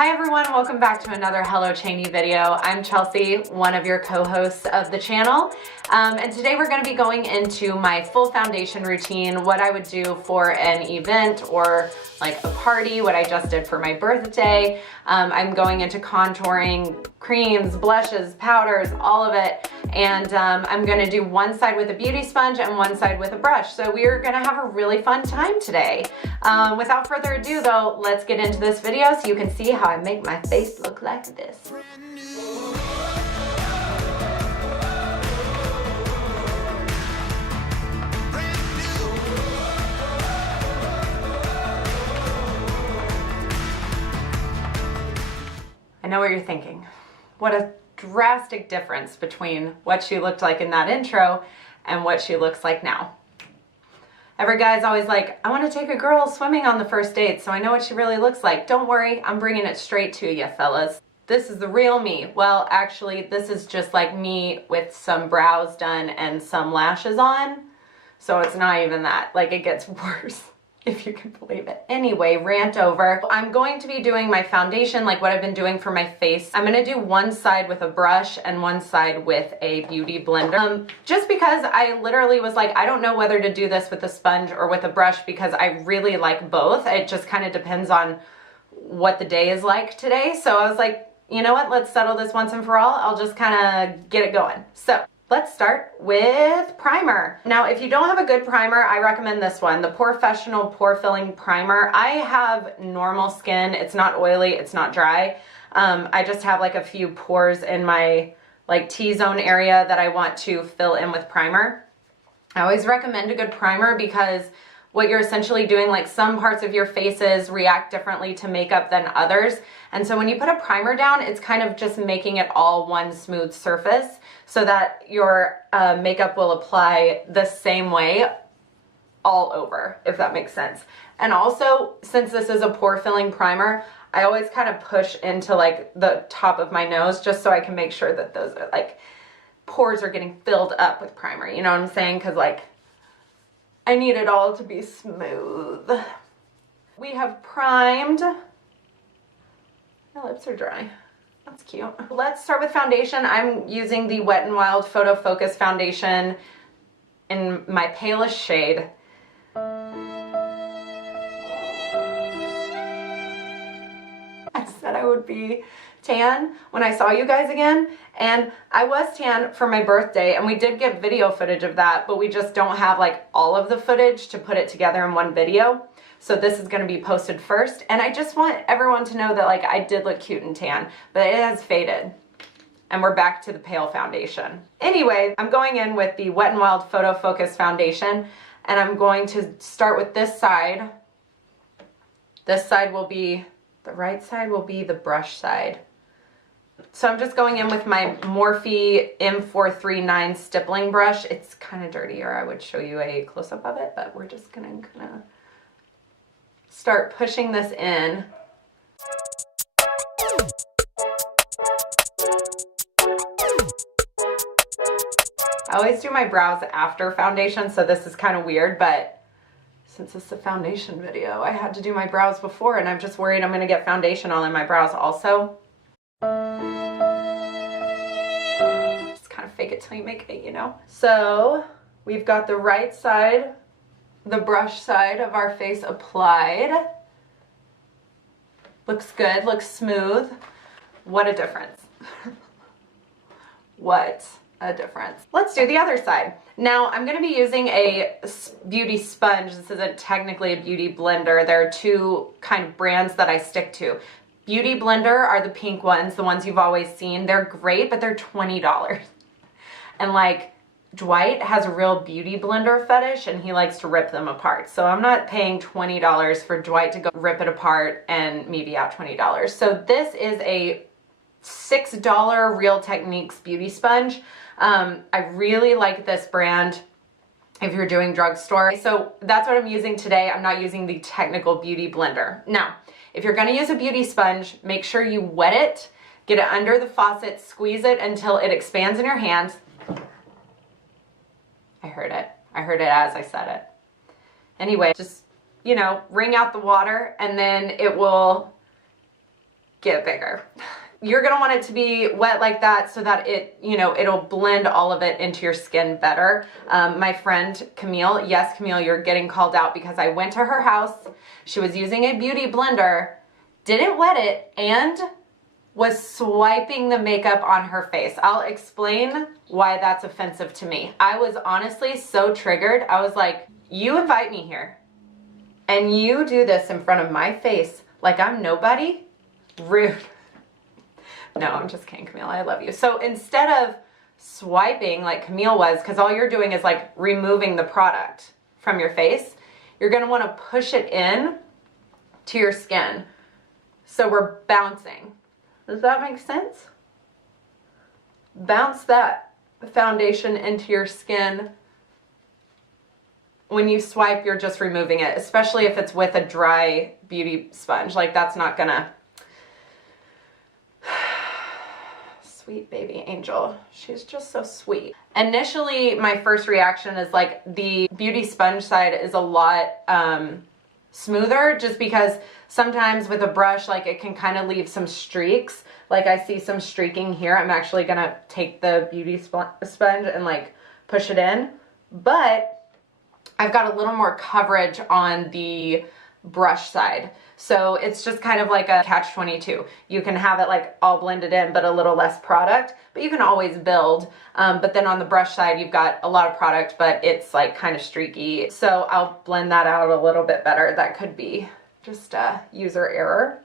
Hi everyone, welcome back to another Hello Cheney video. I'm Chelsea, one of your co-hosts of the channel. And today we're going to be going into my full foundation routine, what I would do for an event or like a party, what I just did for my birthday. I'm going into contouring, creams, blushes, powders, all of it. And I'm going to do one side with a beauty sponge and one side with a brush. So we're going to have a really fun time today. Without further ado though, let's get into this video so you can see how I make my face look like this. I know what you're thinking. What a drastic difference between what she looked like in that intro and what she looks like now. Every guy's always like, I want to take a girl swimming on the first date so I know what she really looks like. Don't worry, I'm bringing it straight to you, fellas. This is the real me. Well, actually, this is just like me with some brows done and some lashes on. So it's not even that. Like, it gets worse, if you can believe it. Anyway, rant over. I'm going to be doing my foundation like what I've been doing for my face. I'm gonna do one side with a brush and one side with a beauty blender. Just because I literally was like, I don't know whether to do this with a sponge or with a brush because I really like both. It just kind of depends on what the day is like today. So I was like, you know what, let's settle this once and for all. I'll just kind of get it going. So let's start with primer. Now, if you don't have a good primer, I recommend this one, the Professional Pore Filling Primer. I have normal skin. It's not oily, it's not dry. I just have like a few pores in my like T-zone area that I want to fill in with primer. I always recommend a good primer because what you're essentially doing, like some parts of your faces react differently to makeup than others. And so when you put a primer down, it's kind of just making it all one smooth surface so that your makeup will apply the same way all over, if that makes sense. And also, since this is a pore filling primer, I always kind of push into like the top of my nose just so I can make sure that those are like, pores are getting filled up with primer. You know what I'm saying? Because like, I need it all to be smooth. We have primed. My lips are dry. That's cute. Let's start with foundation. I'm using the Wet n Wild Photo Focus foundation in my palest shade. I said I would be tan when I saw you guys again, and I was tan for my birthday, and we did get video footage of that, but we just don't have like all of the footage to put it together in one video. So this is going to be posted first, and I just want everyone to know that like I did look cute and tan, but it has faded and we're back to the pale foundation. Anyway, I'm going in with the Wet n Wild Photo Focus foundation, and I'm going to start with this side. This side will be, the right side will be the brush side. So I'm just going in with my Morphe M439 stippling brush. It's kind of dirty, or I would show you a close-up of it, but we're just gonna kind of start pushing this in. I always do my brows after foundation, so this is kind of weird, but since it's a foundation video, I had to do my brows before, and I'm just worried I'm gonna get foundation all in my brows also. Just kind of fake it till you make it, you know? So we've got the right side, the brush side of our face applied. Looks good, looks smooth. What a difference. What a difference. Let's do the other side. Now I'm going to be using a beauty sponge. This isn't technically a beauty blender. There are two kind of brands that I stick to. Beauty Blender are the pink ones, the ones you've always seen. They're great, but they're $20. And like, Dwight has a real beauty blender fetish and he likes to rip them apart. So I'm not paying $20 for Dwight to go rip it apart and me be out $20. So this is a $6 Real Techniques beauty sponge. I really like this brand if you're doing drugstore. So that's what I'm using today. I'm not using the technical beauty blender. Now, if you're gonna use a beauty sponge, make sure you wet it, get it under the faucet, squeeze it until it expands in your hands. I heard it. I heard it as I said it. Anyway, just, you know, wring out the water and then it will get bigger. You're gonna want it to be wet like that so that it, you know, it'll blend all of it into your skin better. My friend Camille, yes, Camille, you're getting called out because I went to her house. She was using a beauty blender, didn't wet it, and was swiping the makeup on her face. I'll explain why that's offensive to me. I was honestly so triggered. I was like, you invite me here and you do this in front of my face like I'm nobody? Rude. No, I'm just kidding, Camille. I love you. So instead of swiping like Camille was, because all you're doing is like removing the product from your face, you're going to want to push it in to your skin. So we're bouncing. Does that make sense? Bounce that foundation into your skin. When you swipe, you're just removing it, especially if it's with a dry beauty sponge. Like that's not gonna... Sweet baby angel. She's just so sweet. Initially, my first reaction is like the beauty sponge side is a lot smoother, just because sometimes with a brush, like it can kind of leave some streaks. Like I see some streaking here. I'm actually gonna take the beauty sponge and like push it in, but I've got a little more coverage on the brush side. So it's just kind of like a catch-22. You can have it like all blended in, but a little less product, but you can always build. But then on the brush side, you've got a lot of product, but it's like kind of streaky. So I'll blend that out a little bit better. That could be just a user error.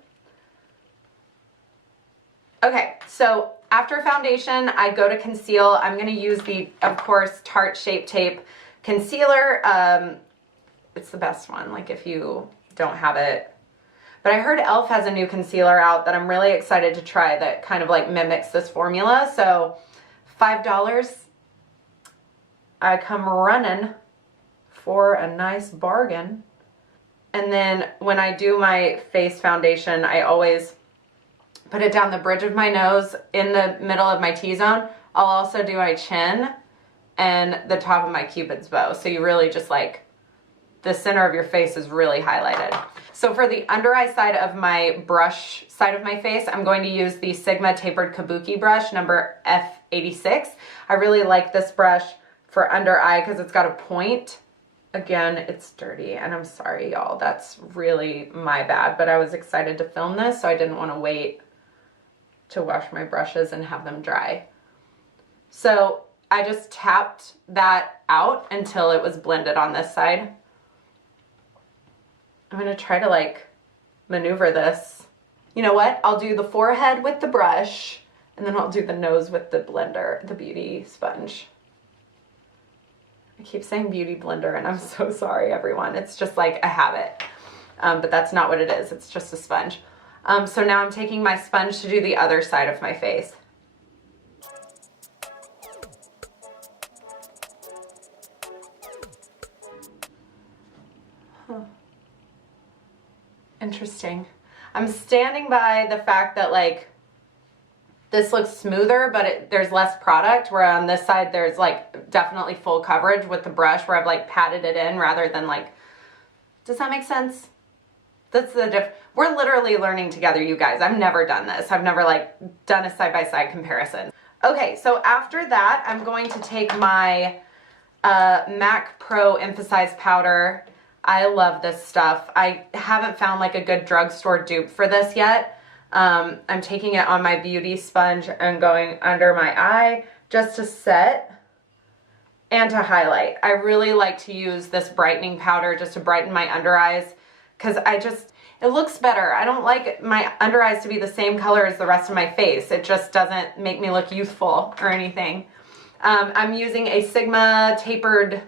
Okay, so after foundation, I go to conceal. I'm gonna use the, of course, Tarte Shape Tape concealer. It's the best one, like if you don't have it. But I heard e.l.f. has a new concealer out that I'm really excited to try that kind of like mimics this formula. So $5, I come running for a nice bargain. And then when I do my face foundation, I always put it down the bridge of my nose in the middle of my T-zone. I'll also do my chin and the top of my Cupid's bow. So you really just like, the center of your face is really highlighted. So for the under eye side of my brush side of my face, I'm going to use the Sigma Tapered Kabuki brush number F86. I really like this brush for under eye because it's got a point. Again, it's dirty and I'm sorry, y'all. That's really my bad, but I was excited to film this, so I didn't want to wait to wash my brushes and have them dry. So I just tapped that out until it was blended on this side. I'm going to try to like maneuver this. You know what? I'll do the forehead with the brush and then I'll do the nose with the blender, the beauty sponge. I keep saying beauty blender and I'm so sorry, everyone. It's just like a habit, but that's not what it is. It's just a sponge. So now I'm taking my sponge to do the other side of my face. Interesting. I'm standing by the fact that like this looks smoother, but there's less product, where on this side there's like definitely full coverage with the brush where I've like patted it in rather than like, does that make sense? That's the we're literally learning together, you guys. I've never done this. I've never like done a side-by-side comparison. Okay, so after that, I'm going to take my MAC Pro Emphasize Powder. I love this stuff. I haven't found like a good drugstore dupe for this yet. I'm taking it on my beauty sponge and going under my eye just to set and to highlight. I really like to use this brightening powder just to brighten my under eyes because it looks better. I don't like my under eyes to be the same color as the rest of my face. It just doesn't make me look youthful or anything. I'm using a Sigma tapered,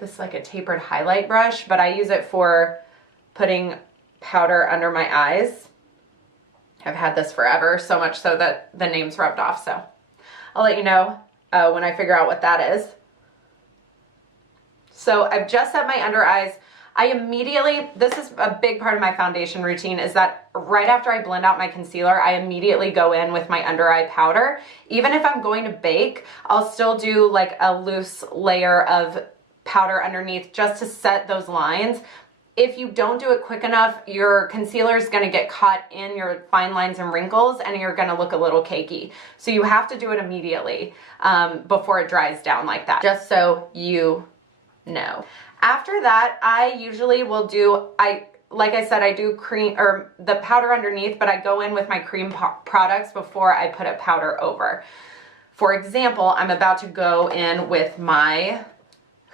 this is like a tapered highlight brush, but I use it for putting powder under my eyes. I've had this forever, so much so that the name's rubbed off, so I'll let you know when I figure out what that is. So I've just set my under eyes. I immediately, this is a big part of my foundation routine, is that right after I blend out my concealer, I immediately go in with my under eye powder. Even if I'm going to bake, I'll still do like a loose layer of powder underneath just to set those lines. if you don't do it quick enough, your concealer is going to get caught in your fine lines and wrinkles and you're going to look a little cakey. So you have to do it immediately before it dries down like that, just so you know. After that, I usually will do, like I said, I do cream or the powder underneath, but I go in with my cream products before I put a powder over. For example, I'm about to go in with my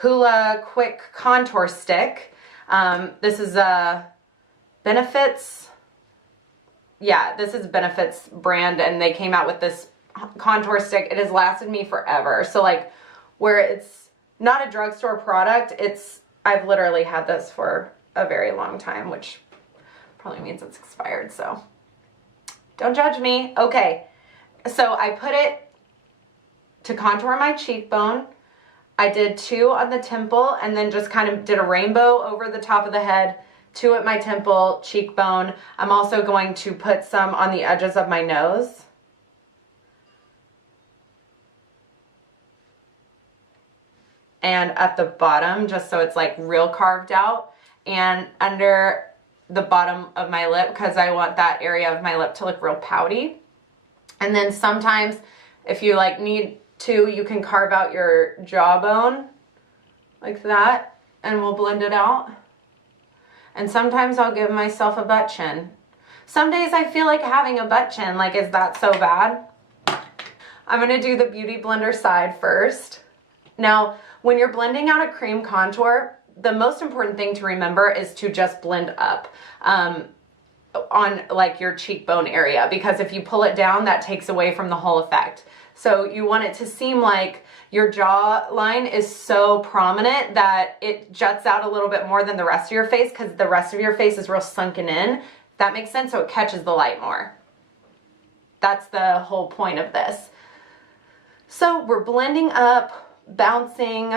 Hoola Quick Contour Stick. This is a Benefits. Yeah, this is Benefits brand, and they came out with this contour stick. It has lasted me forever. So like, where it's not a drugstore product, I've literally had this for a very long time, which probably means it's expired, so don't judge me. Okay, so I put it to contour my cheekbone. I did 2 on the temple and then just kind of did a rainbow over the top of the head, 2 at my temple, cheekbone. I'm also going to put some on the edges of my nose. And at the bottom, just so it's like real carved out. And under the bottom of my lip, because I want that area of my lip to look real pouty. And then sometimes if you like need to, you can carve out your jawbone like that and we'll blend it out. And sometimes I'll give myself a butt chin. Some days I feel like having a butt chin, like, is that so bad? I'm gonna do the Beauty Blender side first. Now, when you're blending out a cream contour, the most important thing to remember is to just blend up on like your cheekbone area, because if you pull it down, that takes away from the whole effect. So you want it to seem like your jawline is so prominent that it juts out a little bit more than the rest of your face, because the rest of your face is real sunken in. That makes sense, so it catches the light more. That's the whole point of this. So we're blending up, bouncing,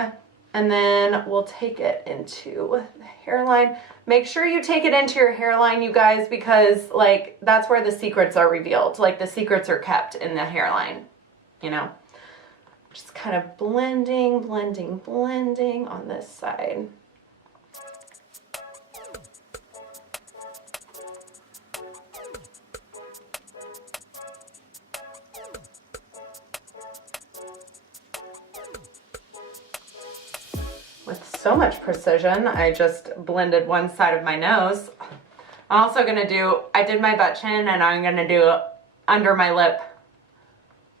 and then we'll take it into the hairline. Make sure you take it into your hairline, you guys, because like that's where the secrets are revealed. Like the secrets are kept in the hairline, you know. Just kind of blending, blending, blending on this side. With so much precision, I just blended one side of my nose. I'm also gonna do, I did my butt chin and I'm gonna do under my lip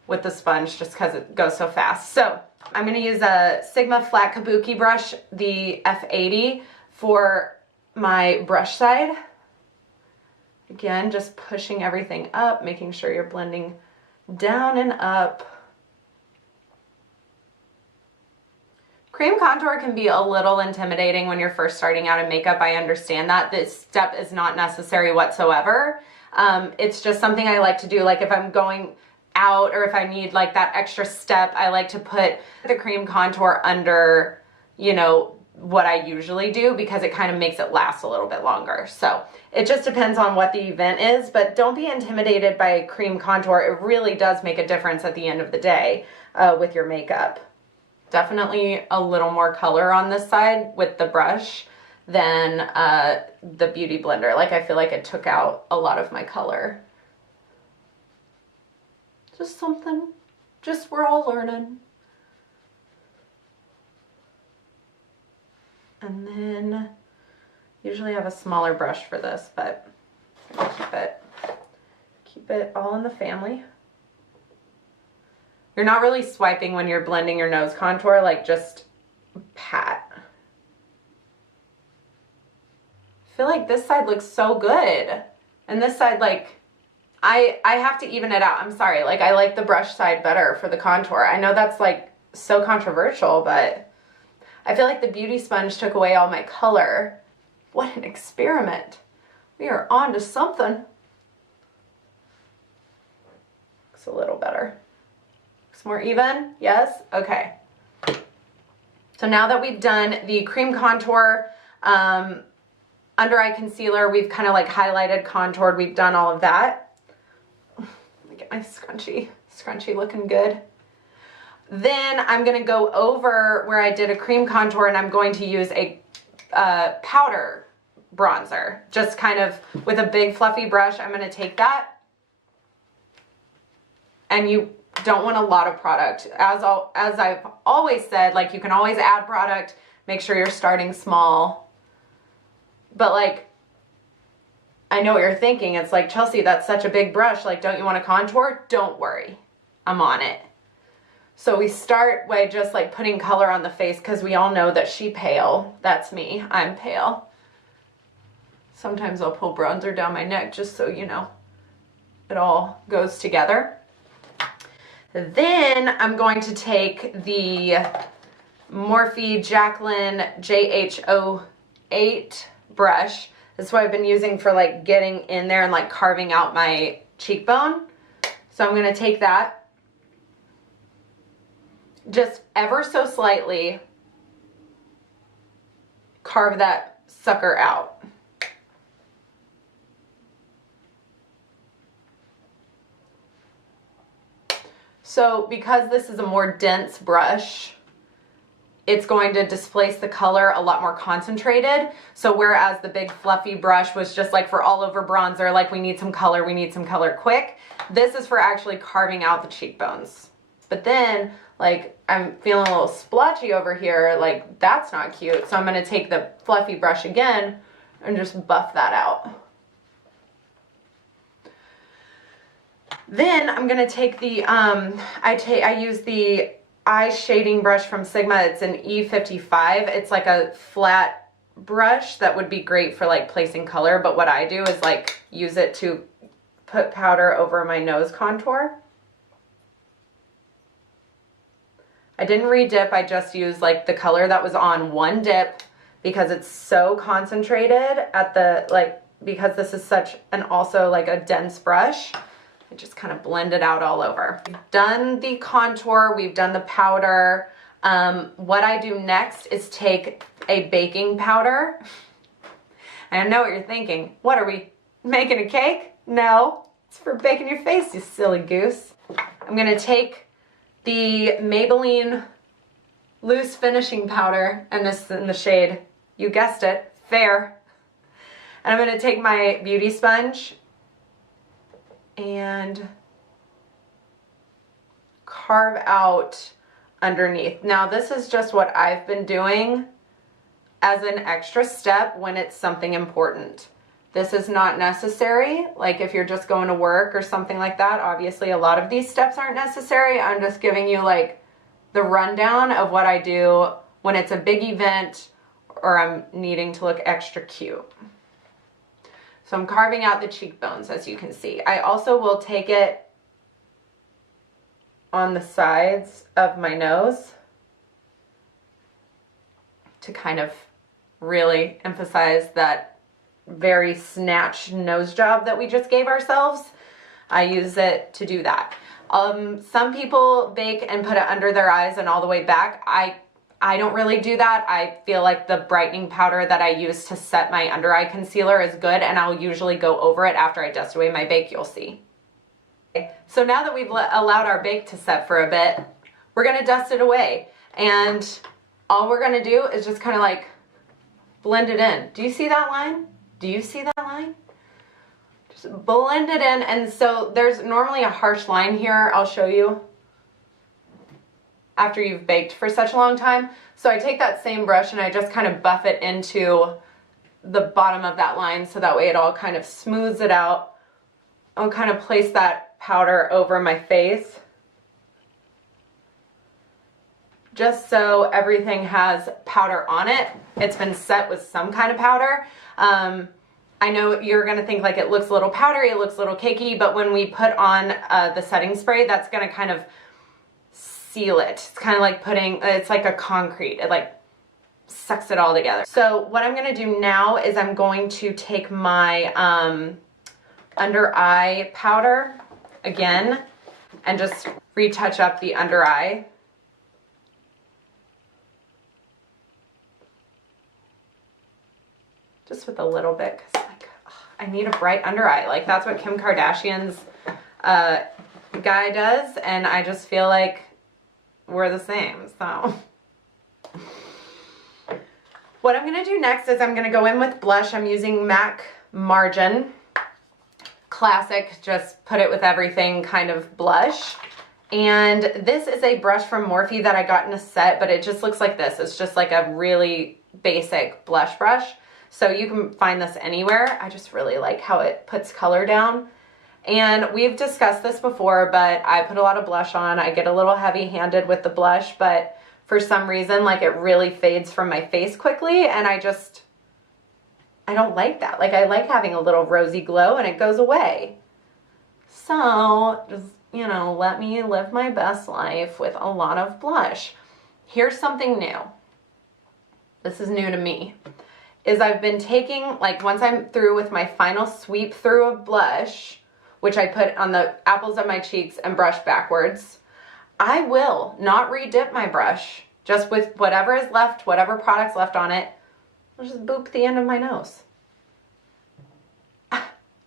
with the sponge just because it goes so fast. So I'm gonna use a Sigma flat kabuki brush, the F80, for my brush side. Again, just pushing everything up, making sure you're blending down and up. Cream contour can be a little intimidating when you're first starting out in makeup. I understand that. This step is not necessary whatsoever. It's just something I like to do. Like if I'm going out or if I need like that extra step, I like to put the cream contour under, you know, what I usually do, because it kind of makes it last a little bit longer. So it just depends on what the event is, but don't be intimidated by cream contour. It really does make a difference at the end of the day with your makeup. Definitely a little more color on this side with the brush than the Beauty Blender. Like I feel like it took out a lot of my color. Just something, just we're all learning. And then usually I have a smaller brush for this, but I keep it all in the family. You're not really swiping when you're blending your nose contour, like just pat. I feel like this side looks so good. And this side, like, I have to even it out. I'm sorry, like I like the brush side better for the contour. I know that's like so controversial, but I feel like the beauty sponge took away all my color. What an experiment. We are on to something. Looks a little better. Looks more even, yes? Okay. So now that we've done the cream contour, under eye concealer, we've kind of like highlighted, contoured, we've done all of that. Let me get my scrunchie looking good. Then I'm gonna go over where I did a cream contour and I'm going to use a powder bronzer. Just kind of with a big fluffy brush, I'm going to take that. And you don't want a lot of product. As I've always said, like, you can always add product. Make sure you're starting small. But like, I know what you're thinking. It's like, Chelsea, that's such a big brush. Like, don't you want to contour? Don't worry. I'm on it. So we start by just like putting color on the face because we all know that she pale. That's me. I'm pale. Sometimes I'll pull bronzer down my neck just so you know it all goes together. Then I'm going to take the Morphe Jacqueline JH08 brush. That's what I've been using for like getting in there and like carving out my cheekbone. So I'm going to take that just ever so slightly, carve that sucker out. So because this is a more dense brush, it's going to displace the color a lot more concentrated. So whereas the big fluffy brush was just like for all over bronzer, like we need some color quick, this is for actually carving out the cheekbones. But then like I'm feeling a little splotchy over here, like that's not cute. So I'm gonna take the fluffy brush again and just buff that out. Then I'm gonna take the, I use the eye shading brush from Sigma. It's an E55. It's like a flat brush that would be great for like placing color. But what I do is like use it to put powder over my nose contour. I didn't re-dip. I just used like the color that was on one dip because it's so concentrated at the, like, because this is such an also like a dense brush. I just kind of blend it out all over. We've done the contour, we've done the powder. What I do next is take a baking powder. And I know what you're thinking. What, are we making a cake? No, it's for baking your face, you silly goose. I'm gonna take the Maybelline Loose Finishing Powder, and this is in the shade, you guessed it, Fair. And I'm gonna take my beauty sponge and carve out underneath. Now this is just what I've been doing as an extra step when it's something important. This is not necessary, like if you're just going to work or something like that. Obviously a lot of these steps aren't necessary. I'm just giving you like the rundown of what I do when it's a big event or I'm needing to look extra cute. So I'm carving out the cheekbones, as you can see. I also will take it on the sides of my nose to kind of really emphasize that very snatched nose job that we just gave ourselves. I use it to do that. Some people bake and put it under their eyes and all the way back. I don't really do that. I feel like the brightening powder that I use to set my under eye concealer is good, and I'll usually go over it after I dust away my bake, you'll see. Okay, so now that we've allowed our bake to set for a bit, we're gonna dust it away. And all we're gonna do is just kind of like blend it in. Do you see that line? Do you see that line? Just blend it in, and so there's normally a harsh line here, I'll show you, after you've baked for such a long time. So I take that same brush and I just kind of buff it into the bottom of that line so that way it all kind of smooths it out. I'll kind of place that powder over my face just so everything has powder on it. It's been set with some kind of powder. I know you're gonna think like it looks a little powdery, it looks a little cakey, but when we put on the setting spray, that's gonna kind of seal it. It's kind of like putting, it's like a concrete. It like sucks it all together. So what I'm gonna do now is I'm going to take my under eye powder again and just retouch up the under eye. Just with a little bit, because like, I need a bright under eye. Like that's what Kim Kardashian's guy does, and I just feel like we're the same, so. What I'm gonna do next is I'm gonna go in with blush. I'm using MAC Margin Classic, just put it with everything kind of blush. And this is a brush from Morphe that I got in a set, but it just looks like this. It's just like a really basic blush brush. So you can find this anywhere. I just really like how it puts color down. And we've discussed this before, but I put a lot of blush on. I get a little heavy-handed with the blush, but for some reason, like, it really fades from my face quickly, and I don't like that. Like, I like having a little rosy glow, and it goes away. So, just, you know, let me live my best life with a lot of blush. Here's something new. This is new to me. Is I've been taking, like, once I'm through with my final sweep through of blush, which I put on the apples of my cheeks and brush backwards, I will not re-dip my brush, just with whatever is left, whatever product's left on it. I'll just boop the end of my nose.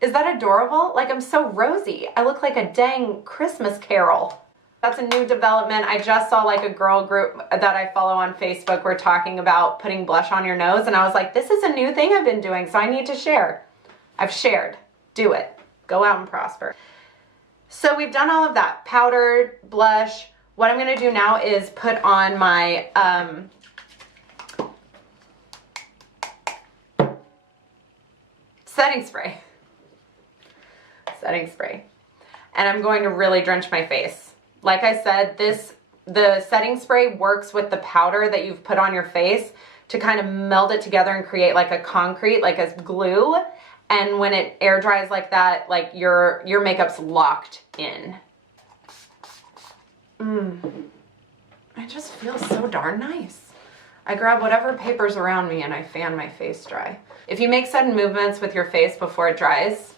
Is that adorable? Like, I'm so rosy. I look like a dang Christmas carol. That's a new development. I just saw like a girl group that I follow on Facebook were talking about putting blush on your nose, and I was like, this is a new thing I've been doing, so I need to share. I've shared. Do it. Go out and prosper. So we've done all of that. Powder, blush. What I'm going to do now is put on my setting spray. Setting spray. And I'm going to really drench my face. Like I said, the setting spray works with the powder that you've put on your face to kind of meld it together and create like a concrete, like a glue. And when it air dries like that, like your makeup's locked in. It just feels so darn nice. I grab whatever paper's around me and I fan my face dry. If you make sudden movements with your face before it dries,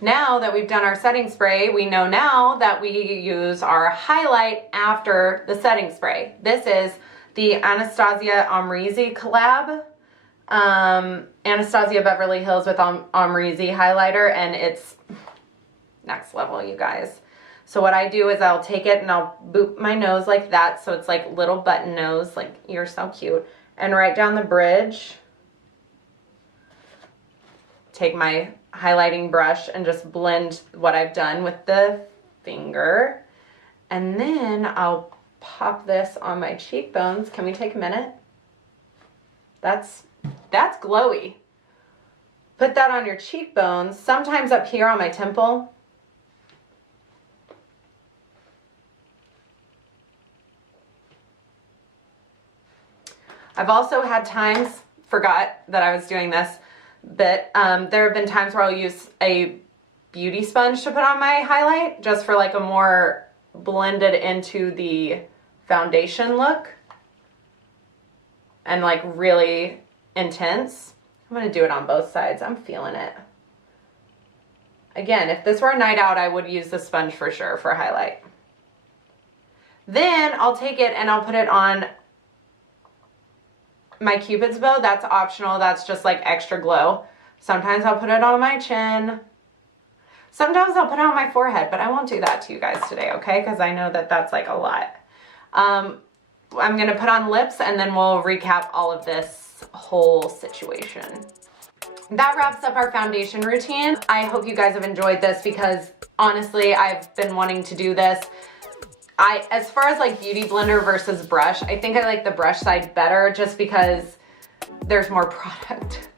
now that we've done our setting spray, we know now that we use our highlight after the setting spray. This is the Anastasia Amrezy collab. Anastasia Beverly Hills with Amrezy highlighter, and it's next level, you guys. So what I do is I'll take it and I'll boop my nose like that, so it's like little button nose, like you're so cute, and right down the bridge. Take my highlighting brush and just blend what I've done with the finger, and then I'll pop this on my cheekbones. Can we take a minute? That's glowy. Put that on your cheekbones, sometimes up here on my temple. I've also had times, forgot that I was doing this, but there have been times where I'll use a beauty sponge to put on my highlight, just for like a more blended into the foundation look. And like really intense. I'm going to do it on both sides. I'm feeling it. Again, if this were a night out, I would use the sponge for sure for highlight. Then I'll take it and I'll put it on my Cupid's bow. That's optional. That's just like extra glow. Sometimes I'll put it on my chin. Sometimes I'll put it on my forehead, but I won't do that to you guys today, okay? Because I know that that's like a lot. I'm going to put on lips and then we'll recap all of this whole situation. That wraps up our foundation routine. I hope you guys have enjoyed this because honestly, I've been wanting to do this. As far as like beauty blender versus brush, I think I like the brush side better just because there's more product.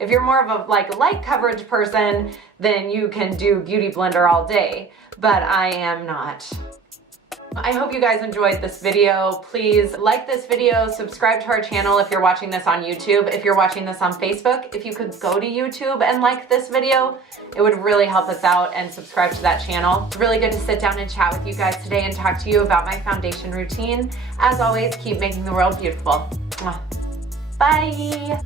If you're more of a like light coverage person, then you can do beauty blender all day, but I am not. I hope you guys enjoyed this video. Please like this video, subscribe to our channel if you're watching this on YouTube. If you're watching this on Facebook, if you could go to YouTube and like this video, it would really help us out, and subscribe to that channel. It's really good to sit down and chat with you guys today and talk to you about my foundation routine. As always, keep making the world beautiful. Bye.